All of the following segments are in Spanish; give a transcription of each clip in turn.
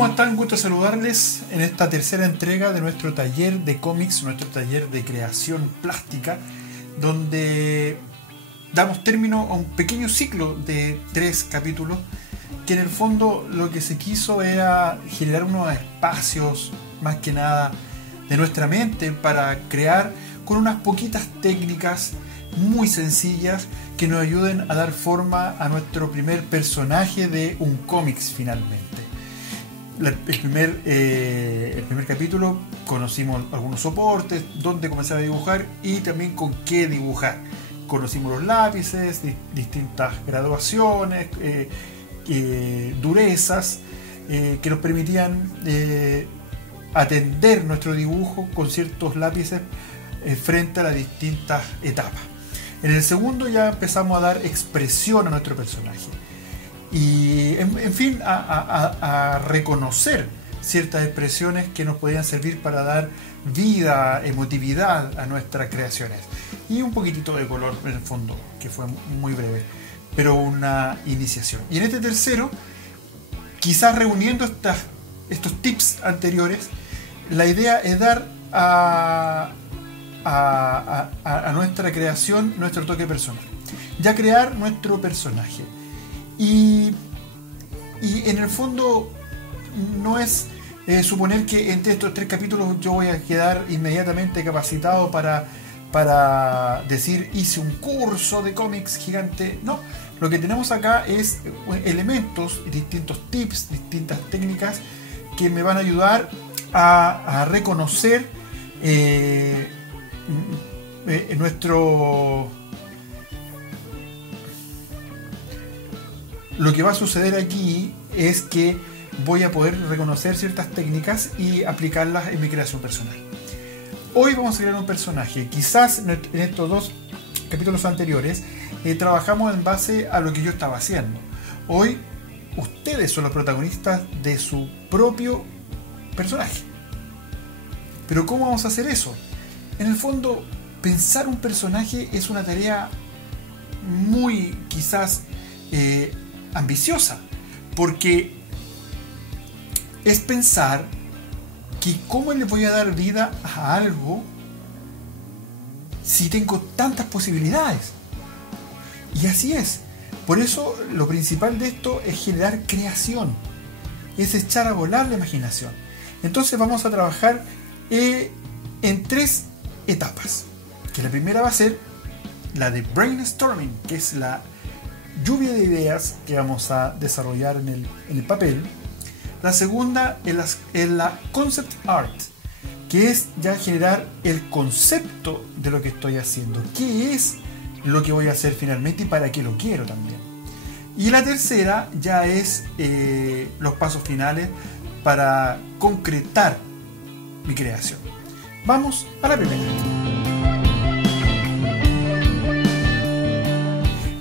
¿Cómo están? Gusto saludarles en esta tercera entrega de nuestro taller de cómics, nuestro taller de creación plástica, donde damos término a un pequeño ciclo de 3 capítulos, que en el fondo lo que se quiso era generar unos espacios, más que nada, de nuestra mente para crear con unas poquitas técnicas muy sencillas que nos ayuden a dar forma a nuestro primer personaje de un cómics finalmente. El primer capítulo conocimos algunos soportes, dónde comenzar a dibujar y también con qué dibujar. Conocimos los lápices, distintas graduaciones, durezas que nos permitían atender nuestro dibujo con ciertos lápices frente a las distintas etapas. En el segundo ya empezamos a dar expresión a nuestro personaje y en fin a reconocer ciertas expresiones que nos podían servir para dar vida, emotividad a nuestras creaciones y un poquitito de color en el fondo, que fue muy breve, pero una iniciación. Y en este tercero, quizás reuniendo estos tips anteriores, la idea es dar a nuestra creación nuestro toque personal, ya crear nuestro personaje. Y en el fondo no es suponer que entre estos 3 capítulos yo voy a quedar inmediatamente capacitado para decir hice un curso de cómics gigante. No, lo que tenemos acá es elementos, distintos tips, distintas técnicas que me van a ayudar a reconocer lo que va a suceder aquí es que voy a poder reconocer ciertas técnicas y aplicarlas en mi creación personal. Hoy vamos a crear un personaje. Quizás en estos 2 capítulos anteriores trabajamos en base a lo que yo estaba haciendo. Hoy ustedes son los protagonistas de su propio personaje. Pero ¿cómo vamos a hacer eso? En el fondo, pensar un personaje es una tarea muy quizás ambiciosa, porque es pensar que cómo le voy a dar vida a algo si tengo tantas posibilidades. Y así es. Por eso lo principal de esto es generar creación, es echar a volar la imaginación. Entonces vamos a trabajar en 3 etapas, que la primera va a ser la de brainstorming, que es la lluvia de ideas que vamos a desarrollar en el papel. La segunda es la concept art, que es ya generar el concepto de lo que estoy haciendo, qué es lo que voy a hacer finalmente y para qué lo quiero también. Y la tercera ya es los pasos finales para concretar mi creación. Vamos a la primera.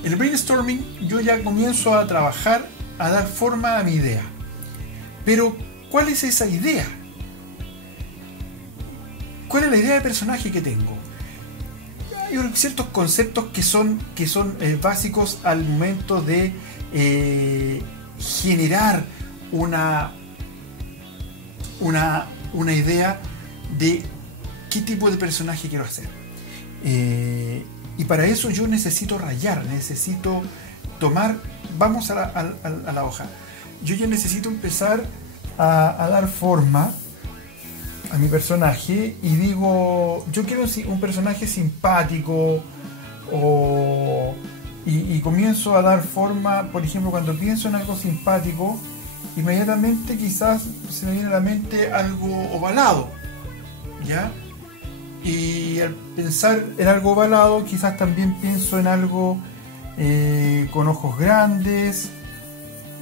En el brainstorming yo ya comienzo a trabajar, a dar forma a mi idea. Pero, ¿cuál es esa idea? ¿Cuál es la idea de personaje que tengo? Hay ciertos conceptos que son básicos al momento de generar una idea de qué tipo de personaje quiero hacer. Y para eso yo necesito rayar, necesito tomar, vamos a la hoja. Yo ya necesito empezar a dar forma a mi personaje y digo, yo quiero un personaje simpático y comienzo a dar forma. Por ejemplo, cuando pienso en algo simpático, inmediatamente quizás se me viene a la mente algo ovalado, ¿ya? Y al pensar en algo ovalado, quizás también pienso en algo con ojos grandes,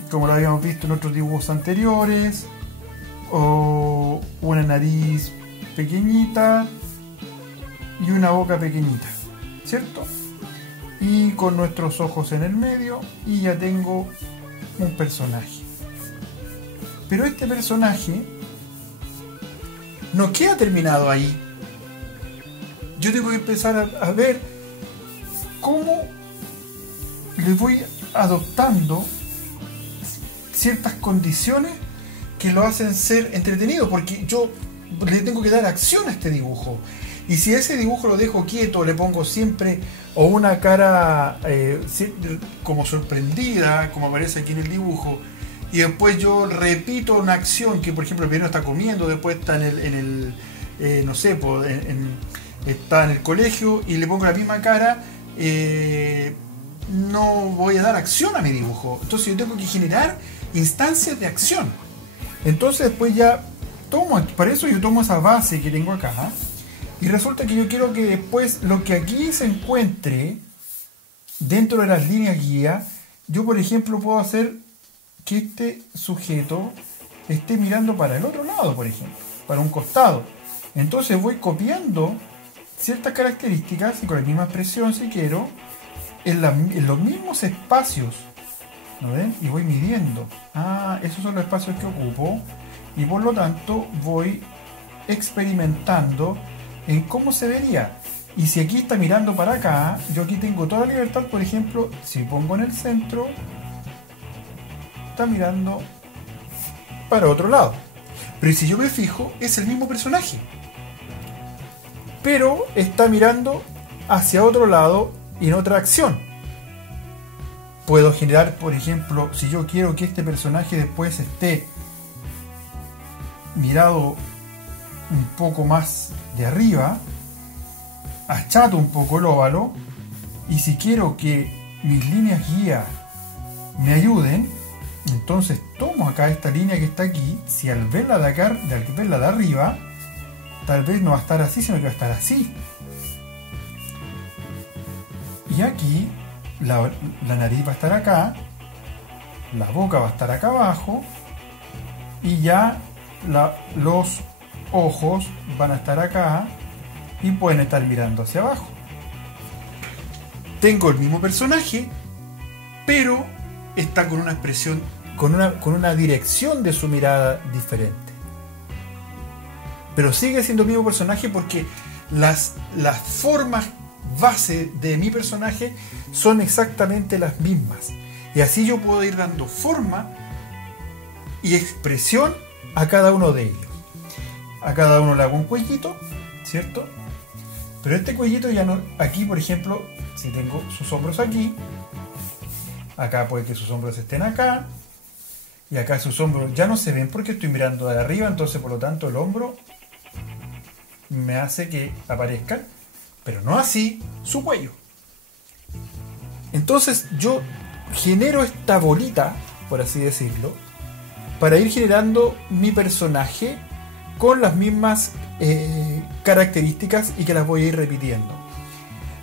como lo habíamos visto en otros dibujos anteriores, o una nariz pequeñita y una boca pequeñita, ¿cierto? Y con nuestros ojos en el medio, y ya tengo un personaje. Pero este personaje no queda terminado ahí. Yo tengo que empezar a ver cómo le voy adoptando ciertas condiciones que lo hacen ser entretenido, porque yo le tengo que dar acción a este dibujo. Y si ese dibujo lo dejo quieto, le pongo siempre o una cara como sorprendida, como aparece aquí en el dibujo, y después yo repito una acción que, por ejemplo, el primero está comiendo, después está no sé, está en el colegio y le pongo la misma cara, no voy a dar acción a mi dibujo. Entonces yo tengo que generar instancias de acción. Entonces después ya para eso yo tomo esa base que tengo acá, y resulta que yo quiero que después lo que aquí se encuentre dentro de las líneas guía, yo por ejemplo puedo hacer que este sujeto esté mirando para el otro lado, por ejemplo, para un costado. Entonces voy copiando ciertas características y con la misma expresión, si quiero, en los mismos espacios, ¿no ven? Y voy midiendo. Esos son los espacios que ocupo, y por lo tanto voy experimentando en cómo se vería. Y si aquí está mirando para acá, yo aquí tengo toda la libertad. Por ejemplo, si pongo en el centro, está mirando para otro lado. Pero si yo me fijo, es el mismo personaje, pero está mirando hacia otro lado y en otra acción. Puedo generar, por ejemplo, si yo quiero que este personaje después esté mirado un poco más de arriba, achato un poco el óvalo, y si quiero que mis líneas guía me ayuden, entonces tomo acá esta línea que está aquí. Si al verla de acá, al verla de arriba, tal vez no va a estar así, sino que va a estar así. Y aquí la nariz va a estar acá, la boca va a estar acá abajo, y ya los ojos van a estar acá y pueden estar mirando hacia abajo. Tengo el mismo personaje, pero está con una expresión, con una dirección de su mirada diferente. Pero sigue siendo el mismo personaje porque las formas base de mi personaje son exactamente las mismas. Y así yo puedo ir dando forma y expresión a cada uno de ellos. A cada uno le hago un cuellito, ¿cierto? Pero este cuellito ya no... Aquí, por ejemplo, si tengo sus hombros aquí, acá puede que sus hombros estén acá, y acá sus hombros ya no se ven porque estoy mirando de arriba, entonces por lo tanto el hombro me hace que aparezcan, pero no así su cuello. Entonces yo genero esta bolita, por así decirlo, para ir generando mi personaje con las mismas características y que las voy a ir repitiendo.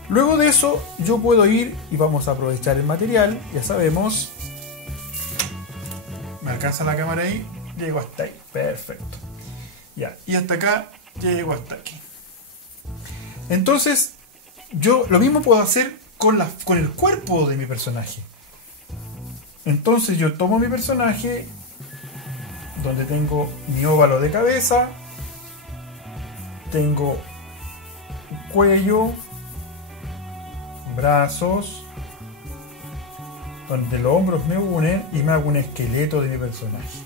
Luego de eso yo puedo ir y vamos a aprovechar el material, ya sabemos. ¿Me alcanza la cámara ahí? Llego hasta ahí, perfecto. Ya, y hasta acá llego hasta aquí. Entonces yo lo mismo puedo hacer con el cuerpo de mi personaje. Entonces yo tomo mi personaje, donde tengo mi óvalo de cabeza, tengo cuello, brazos, donde los hombros me unen, y me hago un esqueleto de mi personaje.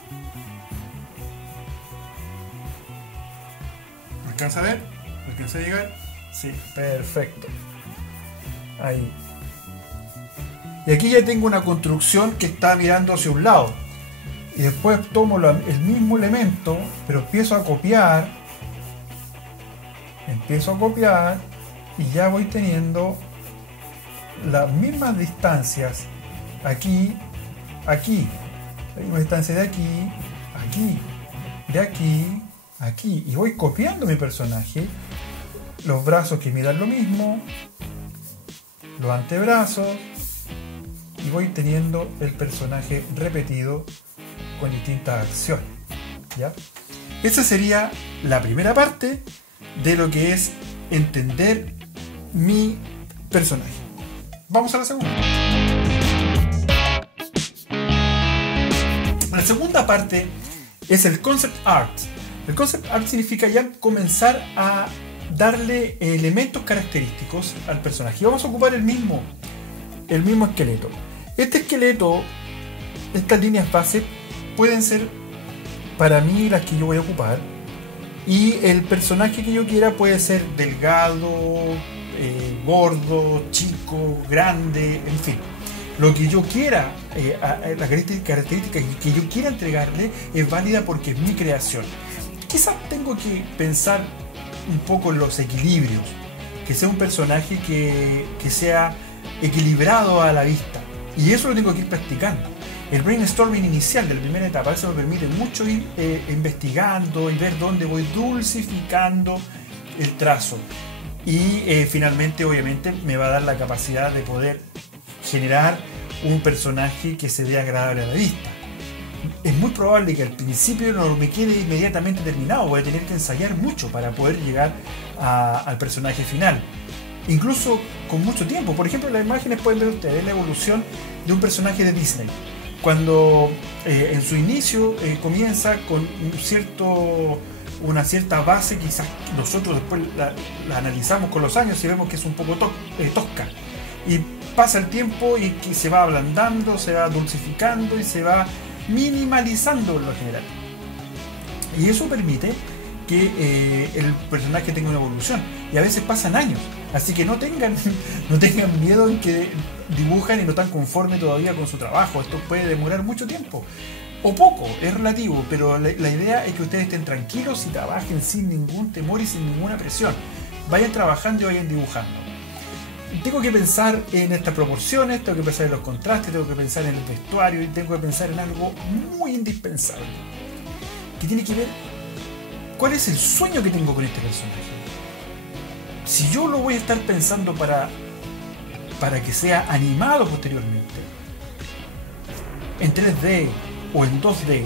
¿Me alcanza a ver? ¿Me alcanza a llegar? Sí, perfecto. Ahí. Y aquí ya tengo una construcción que está mirando hacia un lado. Y después tomo el mismo elemento, pero empiezo a copiar. Y ya voy teniendo las mismas distancias. Aquí, aquí. La misma distancia de aquí, aquí, de aquí, aquí. Y voy copiando mi personaje. Los brazos que midan lo mismo. Los antebrazos. Y voy teniendo el personaje repetido con distintas acciones, ¿ya? Esa sería la primera parte de lo que es entender mi personaje. Vamos a la segunda. La segunda parte es el concept art. El concept art significa ya comenzar a darle elementos característicos al personaje. Y vamos a ocupar el mismo esqueleto. Este esqueleto, estas líneas base, pueden ser para mí las que yo voy a ocupar. Y el personaje que yo quiera puede ser delgado, gordo, chico, grande, en fin. Lo que yo quiera, la característica que yo quiera entregarle es válida porque es mi creación. Quizás tengo que pensar un poco en los equilibrios, que sea un personaje que sea equilibrado a la vista. Y eso lo tengo que ir practicando. El brainstorming inicial de la primera etapa se me permite mucho ir investigando y ver dónde voy dulcificando el trazo. Y finalmente, obviamente, me va a dar la capacidad de poder generar un personaje que se vea agradable a la vista. Es muy probable que al principio no me quede inmediatamente terminado, voy a tener que ensayar mucho para poder llegar al personaje final. Incluso con mucho tiempo. Por ejemplo, en las imágenes pueden ver ustedes la evolución de un personaje de Disney. Cuando en su inicio comienza con una cierta base, quizás nosotros después la analizamos con los años y vemos que es un poco tosca. Y pasa el tiempo y que se va ablandando, se va dulcificando y se va minimalizando en lo general. Y eso permite que el personaje tenga una evolución. Y a veces pasan años. Así que no tengan miedo en que dibujan y no están conformes todavía con su trabajo. Esto puede demorar mucho tiempo. O poco, es relativo, pero la idea es que ustedes estén tranquilos y trabajen sin ningún temor y sin ninguna presión. Vayan trabajando y vayan dibujando. Tengo que pensar en estas proporciones, tengo que pensar en los contrastes, tengo que pensar en el vestuario y tengo que pensar en algo muy indispensable. Que tiene que ver cuál es el sueño que tengo con este personaje. Si yo lo voy a estar pensando para que sea animado posteriormente, en 3D o en 2D,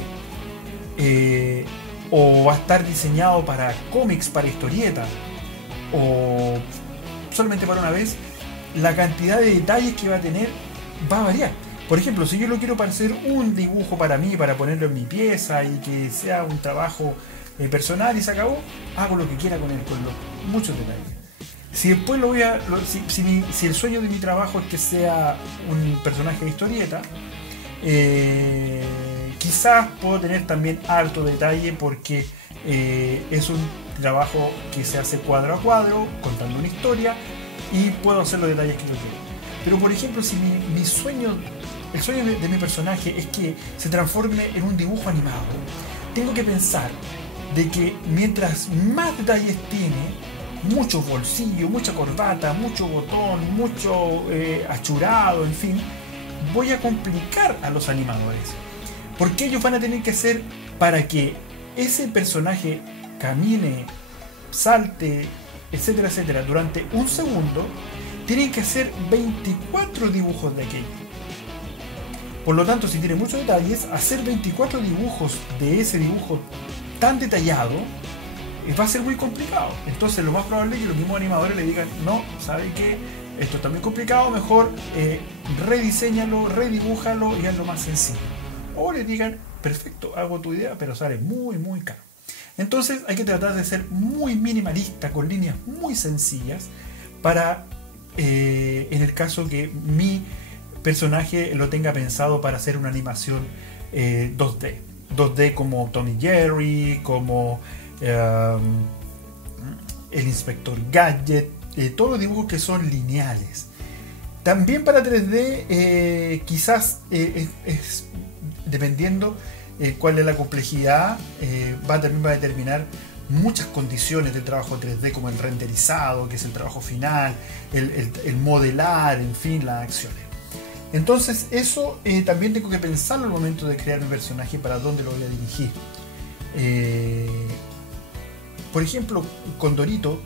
o va a estar diseñado para cómics, para historietas, o solamente para una vez, la cantidad de detalles que va a tener va a variar. Por ejemplo, si yo lo quiero para hacer un dibujo para mí, para ponerlo en mi pieza y que sea un trabajo personal y se acabó, hago lo que quiera con él, con muchos detalles. Si después si el sueño de mi trabajo es que sea un personaje de historieta, quizás puedo tener también alto detalle porque es un trabajo que se hace cuadro a cuadro, contando una historia, y puedo hacer los detalles que yo quiero. Pero por ejemplo, si el sueño de mi personaje es que se transforme en un dibujo animado, tengo que pensar de que mientras más detalles tiene, muchos bolsillos, mucha corbata, mucho botón, mucho achurado, en fin, voy a complicar a los animadores. Porque ellos van a tener que hacer para que ese personaje camine, salte, etcétera, etcétera, durante un segundo, tienen que hacer 24 dibujos de aquello. Por lo tanto, si tiene muchos detalles, hacer 24 dibujos de ese dibujo tan detallado va a ser muy complicado. Entonces lo más probable es que los mismos animadores le digan, no, ¿sabe qué? Esto está muy complicado, mejor rediseñalo, redibújalo y hazlo más sencillo. O le digan, perfecto, hago tu idea, pero sale muy, muy caro. Entonces hay que tratar de ser muy minimalista, con líneas muy sencillas, para, en el caso que mi personaje lo tenga pensado para hacer una animación 2D. 2D como Tom y Jerry, como el Inspector Gadget, todos los dibujos que son lineales. También para 3D quizás es dependiendo cuál es la complejidad, también va a determinar muchas condiciones del trabajo 3D, como el renderizado, que es el trabajo final, el modelar, en fin, las acciones. Entonces eso también tengo que pensarlo al momento de crear mi personaje, para dónde lo voy a dirigir. Por ejemplo, con Dorito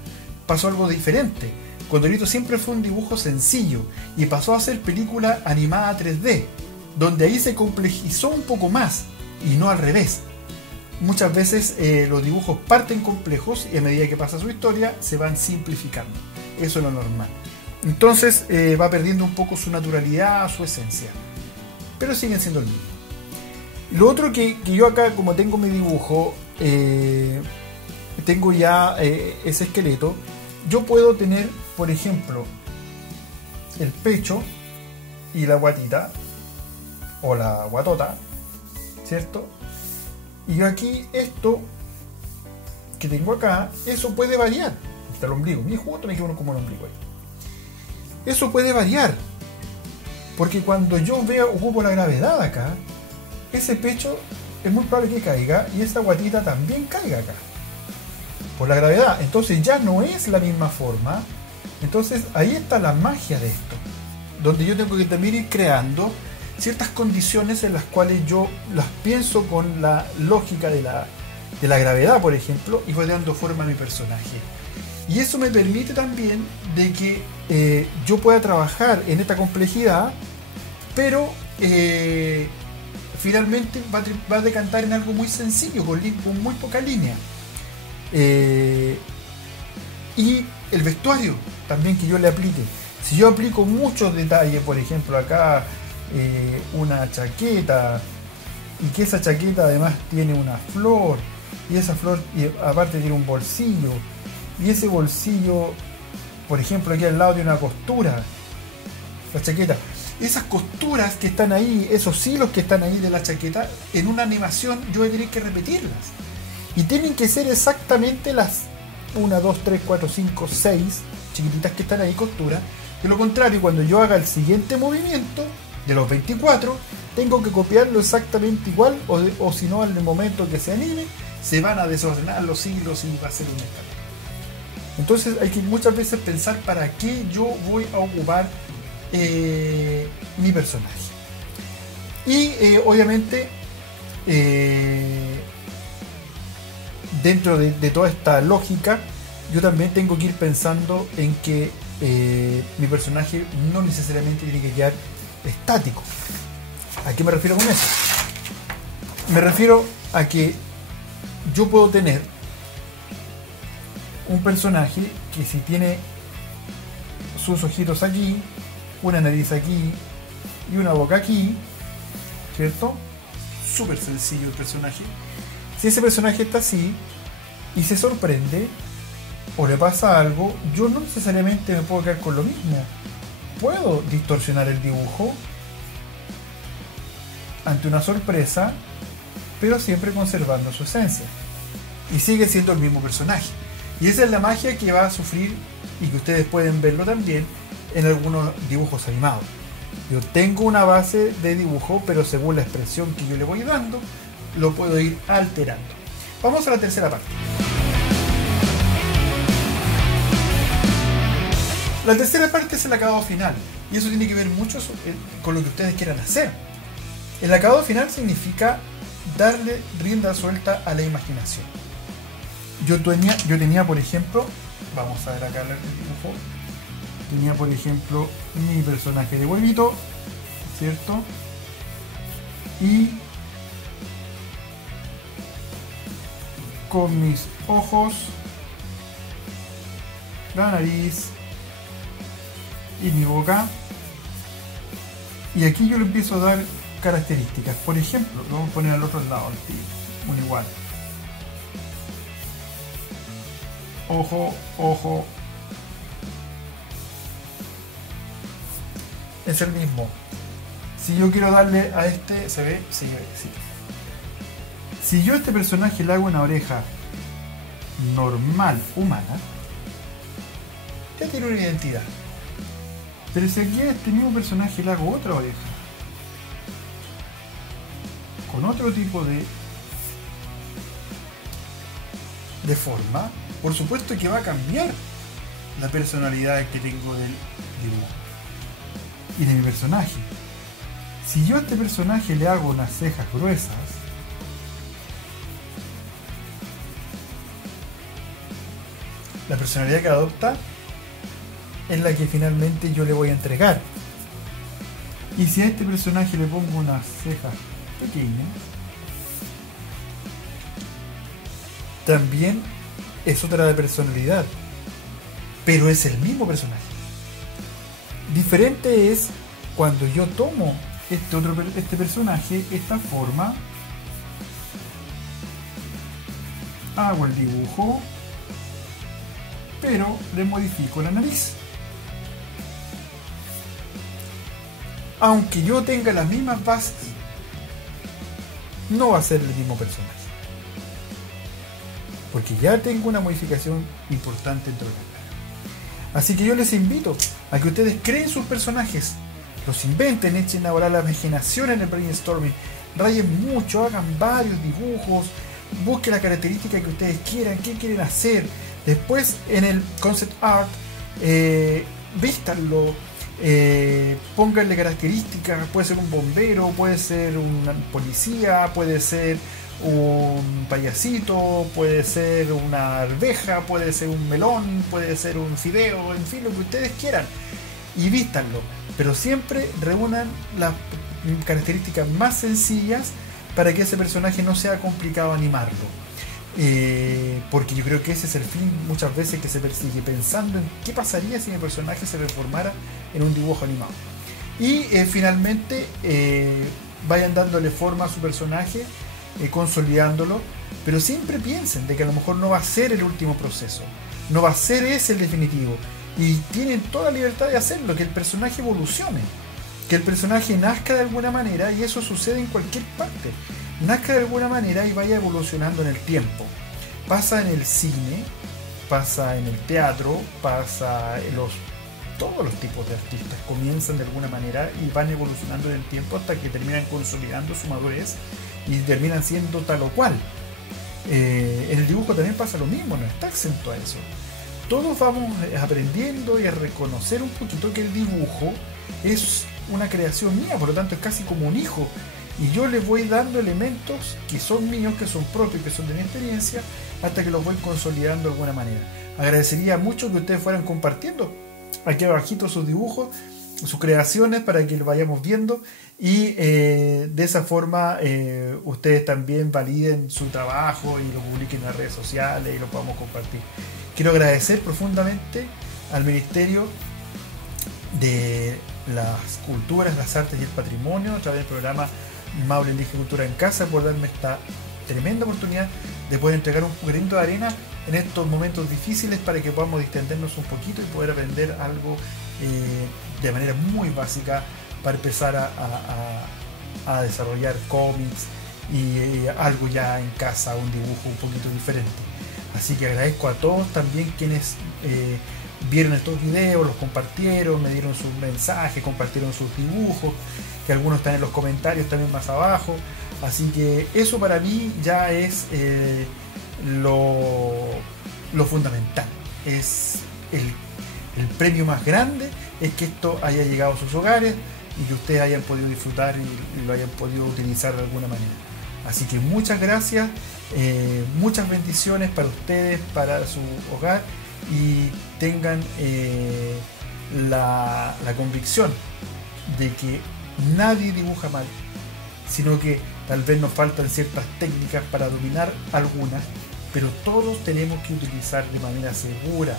pasó algo diferente. Con Dorito siempre fue un dibujo sencillo y pasó a ser película animada 3D, donde ahí se complejizó un poco más y no al revés. Muchas veces los dibujos parten complejos y a medida que pasa su historia se van simplificando. Eso es lo normal. Entonces va perdiendo un poco su naturalidad, su esencia, pero siguen siendo el mismo. Lo otro que yo acá, como tengo mi dibujo, tengo ya ese esqueleto, yo puedo tener, por ejemplo, el pecho y la guatita, o la guatota, ¿cierto? Y yo aquí, esto que tengo acá, eso puede variar. Está el ombligo, mi justo me queda uno como el ombligo ahí. Eso puede variar, porque cuando yo ocupo la gravedad acá, ese pecho es muy probable que caiga y esa guatita también caiga acá por la gravedad. Entonces ya no es la misma forma. Entonces ahí está la magia de esto, donde yo tengo que también ir creando ciertas condiciones en las cuales yo las pienso con la lógica de la gravedad, por ejemplo, y voy dando forma a mi personaje. Y eso me permite también de que yo pueda trabajar en esta complejidad, pero finalmente va a decantar en algo muy sencillo, con muy poca línea. Y el vestuario también que yo le aplique. Si yo aplico muchos detalles, por ejemplo acá una chaqueta, y que esa chaqueta además tiene una flor, y esa flor y aparte tiene un bolsillo, y ese bolsillo, por ejemplo, aquí al lado tiene una costura, la chaqueta. Esas costuras que están ahí, esos hilos que están ahí de la chaqueta, en una animación yo voy a tener que repetirlas. Y tienen que ser exactamente las 1, 2, 3, 4, 5, 6 chiquititas que están ahí, costuras. De lo contrario, cuando yo haga el siguiente movimiento, de los 24, tengo que copiarlo exactamente igual, o si no, en el momento que se anime, se van a desordenar los hilos y va a ser un escándalo. Entonces hay que muchas veces pensar para qué yo voy a ocupar mi personaje. Y obviamente dentro de toda esta lógica, yo también tengo que ir pensando en que mi personaje no necesariamente tiene que quedar estático. ¿A qué me refiero con eso? Me refiero a que yo puedo tener un personaje que si tiene sus ojitos aquí, una nariz aquí y una boca aquí, ¿cierto? Súper sencillo el personaje. Si ese personaje está así y se sorprende o le pasa algo, yo no necesariamente me puedo quedar con lo mismo. Puedo distorsionar el dibujo ante una sorpresa, pero siempre conservando su esencia. Y sigue siendo el mismo personaje. Y esa es la magia que va a sufrir, y que ustedes pueden verlo también en algunos dibujos animados. Yo tengo una base de dibujo, pero según la expresión que yo le voy dando, lo puedo ir alterando. Vamos a la tercera parte. La tercera parte es el acabado final, y eso tiene que ver mucho con lo que ustedes quieran hacer. El acabado final significa darle rienda suelta a la imaginación. Yo tenía, por ejemplo, vamos a ver acá el dibujo, tenía por ejemplo mi personaje de huevito, ¿cierto? Y con mis ojos, la nariz y mi boca, y aquí yo le empiezo a dar características. Por ejemplo, lo vamos a poner al otro lado, un igual. Ojo, ojo. Es el mismo. Si yo quiero darle a este, ¿se ve? Sí, sí. Si yo a este personaje le hago una oreja normal, humana, ya tiene una identidad. Pero si aquí a este mismo personaje le hago otra oreja, con otro tipo de forma, por supuesto que va a cambiar la personalidad que tengo del dibujo y de mi personaje. Si yo a este personaje le hago unas cejas gruesas, la personalidad que adopta es la que finalmente yo le voy a entregar. Y si a este personaje le pongo unas cejas pequeñas, también es otra personalidad, pero es el mismo personaje. Diferente es cuando yo tomo este personaje, esta forma, hago el dibujo, pero le modifico la nariz. Aunque yo tenga las mismas bases, no va a ser el mismo personaje. porque ya tengo una modificación importante dentro de la cara. Así que yo les invito a que ustedes creen sus personajes, los inventen, echen a volar la imaginación en el brainstorming, rayen mucho, hagan varios dibujos, busquen la característica que ustedes quieran, qué quieren hacer. Después en el concept art, vístanlo, pónganle características, puede ser un bombero, puede ser un policía, puede ser un payasito, puede ser una arveja, puede ser un melón, puede ser un fideo, en fin, lo que ustedes quieran, y vístanlo, pero siempre reúnan las características más sencillas para que ese personaje no sea complicado animarlo, porque yo creo que ese es el fin muchas veces que se persigue, pensando en qué pasaría si mi personaje se transformara en un dibujo animado. Y finalmente vayan dándole forma a su personaje, consolidándolo, pero siempre piensen de que a lo mejor no va a ser el último proceso, no va a ser ese el definitivo, y tienen toda la libertad de hacerlo, que el personaje evolucione, que el personaje nazca de alguna manera, y eso sucede en cualquier parte, nazca de alguna manera y vaya evolucionando en el tiempo. Pasa en el cine, pasa en el teatro, pasa en todos los tipos de artistas comienzan de alguna manera y van evolucionando en el tiempo hasta que terminan consolidando su madurez y terminan siendo tal o cual. En el dibujo también pasa lo mismo, no está exento a eso. Todos vamos aprendiendo y a reconocer un poquito que el dibujo es una creación mía, por lo tanto es casi como un hijo, y yo le voy dando elementos que son míos, que son propios, que son de mi experiencia, hasta que los voy consolidando de alguna manera. Agradecería mucho que ustedes fueran compartiendo aquí abajito sus dibujos, sus creaciones, para que lo vayamos viendo, y de esa forma ustedes también validen su trabajo y lo publiquen en las redes sociales y lo podamos compartir. Quiero agradecer profundamente al Ministerio de las Culturas, las Artes y el Patrimonio, a través del programa Maule Elige Cultura en Casa, por darme esta tremenda oportunidad de poder entregar un granito de arena en estos momentos difíciles, para que podamos distendernos un poquito y poder aprender algo de manera muy básica, para empezar a desarrollar cómics y algo ya en casa, un dibujo un poquito diferente. Así que agradezco a todos también quienes vieron estos videos, los compartieron, me dieron sus mensajes, compartieron sus dibujos, que algunos están en los comentarios también más abajo. Así que eso para mí ya es lo fundamental, es el premio más grande, es que esto haya llegado a sus hogares y que ustedes hayan podido disfrutar y lo hayan podido utilizar de alguna manera. Así que muchas gracias, muchas bendiciones para ustedes, para su hogar, y tengan la convicción de que nadie dibuja mal, sino que tal vez nos faltan ciertas técnicas para dominar algunas, pero todos tenemos que utilizar de manera segura,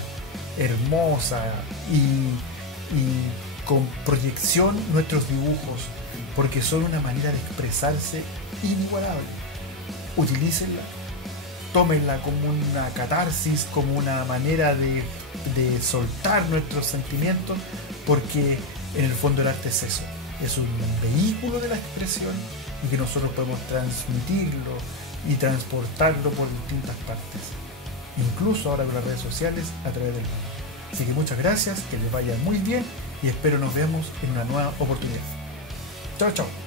hermosa y con proyección nuestros dibujos, porque son una manera de expresarse inigualable. Utilícenla, tómenla como una catarsis, como una manera de soltar nuestros sentimientos, porque en el fondo el arte es eso, es un vehículo de la expresión, y que nosotros podemos transmitirlo y transportarlo por distintas partes, incluso ahora con las redes sociales, a través del web. Así que muchas gracias, que les vaya muy bien y espero nos veamos en una nueva oportunidad. Chao, chao.